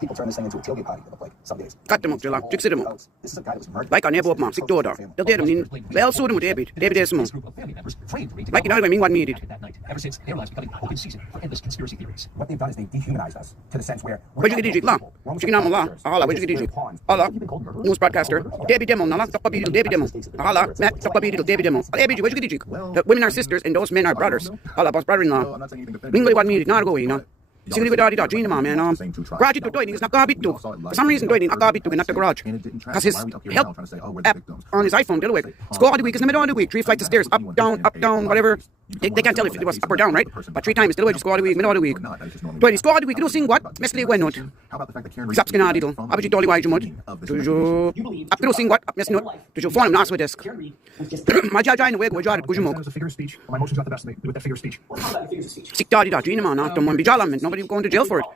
People turn this thing into a tailgate party. They look like some days. Cut them up, Jilla. Jix them up. This is a guy that was murdered. Like a neighbor of mom, sick daughter. They'll dare them in. They'll sue them with David. David is some. Like you know what I mean, what needed. Ever since their lives becoming open season for endless conspiracy theories. What they've done is they've dehumanized us to the sense where Where'd you get DJ? La. Chicken on la. Hala, where'd you get DJ? Hala. News broadcaster. David Demo, Nala, Dr. Beadle, David Demo. Hala, Matt, Dr. Beadle, David Demo. David, where'd you get DJ? The women are sisters and those men are brothers. Hala, boss brother-in-law. Mingle what needed, not go, you know. Siguro ba dati Gina man, garage ito is nakabit to. For some reason Doy nakabit to not the garage. Because his help app on his iPhone didn't work. It's go all the week, it's in the middle of the week, 3 flights of stairs, up, down, whatever. They can't tell if it was up or down, right? But 3 times, still just go all the week, middle of the week. Doy, go all the week, you sing what? Mesli when not. Saps can dito. Abit dolly why jumod. Tujo. Up to sing what? Mes not. Tujo phone nas with desk. My judge in the way go jar kujumok. It's a figure of speech. My emotions got the best of me with that figure of speech. Sick daddy da Gina man, after one bijalam, nobody going to jail for it.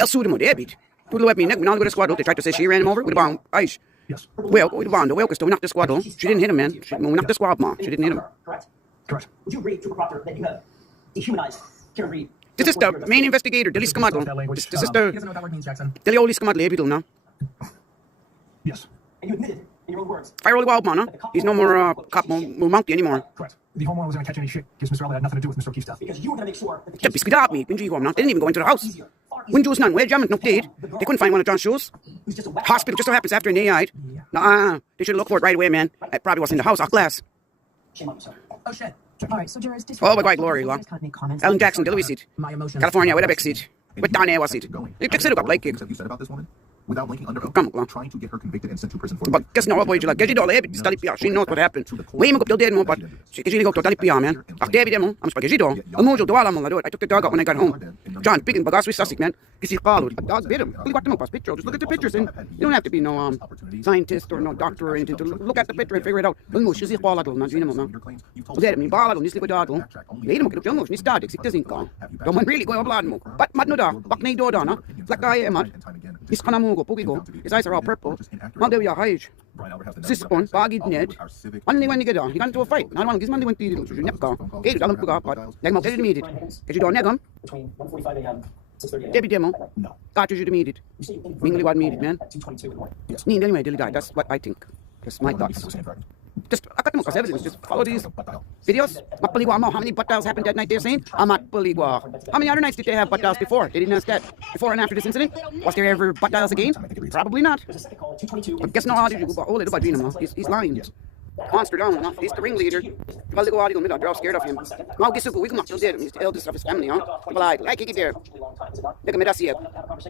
El sued him with David. To the me neck, now go to squad. They tried to say she ran him over with a bomb. Ice. Yes. Well, with a bomb. The Wilkes to knock the squad. She didn't hit him, man. She knocked the squad, ma. She didn't hit him. Correct. Correct. Would you agree, Trooper Proctor, that you have dehumanized Karen Reed? This is the main investigator, Dilly Scamato. This is He the doesn't know what that word means, Jackson. Dilly Oli Scamato, Levital now. Yes. And you admitted, in your own words, Fire Oli Wild man, huh? He's no more cop, more monkey anymore. Correct. The homeowner wasn't going to catch any shit because Mr. Elliott had nothing to do with Mr. O'Keefe's death. because you were going to make sure that the Kept case his up me, when you go now. They didn't even go into the house. When Joe's none, where Jammant no did. They couldn't find one of John's shoes. was just a whack. Hospital just so happens after an AI. Nah, they should look for it right away, man. It probably was in the house, off glass. Shame on you, sir. Oh shit. All right, so jurors, Oh, my God, Glory, la. can't make comments. Alan Jackson, Dilley seat. My emotions. California, where the back seat. With Don Air was seat. You fix it up like it. Have you said about this woman? Without linking under oath, Come on. trying to get her convicted and sent to prison for But guess no, boy, you like, get it all, study PR. She knows what happened. We go till dead, but she can go to study PR, man. After David, I'm spaghetti dog. I'm more to all I'm gonna do it. I took the dog out when I got home. John, big and bagas with Sussex, man. Because he followed. A dog bit him. Look at the picture. Just look at the pictures, and you don't have to be no scientist or no doctor or anything to look at the picture and figure it out. No, she's a ball, not Gina, no. So that mean ball, this little dog. Made him get almost. He started. It doesn't go. Don't really go blood mo. But no dog. Back nay do dona. Like I am. He's gonna move go, go. His eyes are all purple. Now there we are, high. Sispon, baggy Ned. Only when you get on, he got into a fight. Not one, his man went to the neck car. Gave it on the book, but they might tell me it. Get you don't negum. Between 1:45 a.m. 6:30 a.m. Debbie Demo. No. Got you to meet it. You say you think Mingly what needed, man. at 2:22 in the morning. Yes. Need anyway, Dilly died. That's what I think. That's my thoughts. Just, I got them because evidence. Just follow these videos. How many butt dials happened that night they're saying? I'm at Paligua. How many other nights did they have butt dials before? They didn't ask that. Before and after this incident? Was there ever butt dials again? Probably not. There's a second call at 2:22. But guess no, how did you go about it about Gina? He's lying. Monster down, huh? He's the ringleader. Well, they go out, they're all scared of him. Now, guess who? We come up to dead. He's the eldest of his family, huh? Well, I kick it there. Look at me, that's it.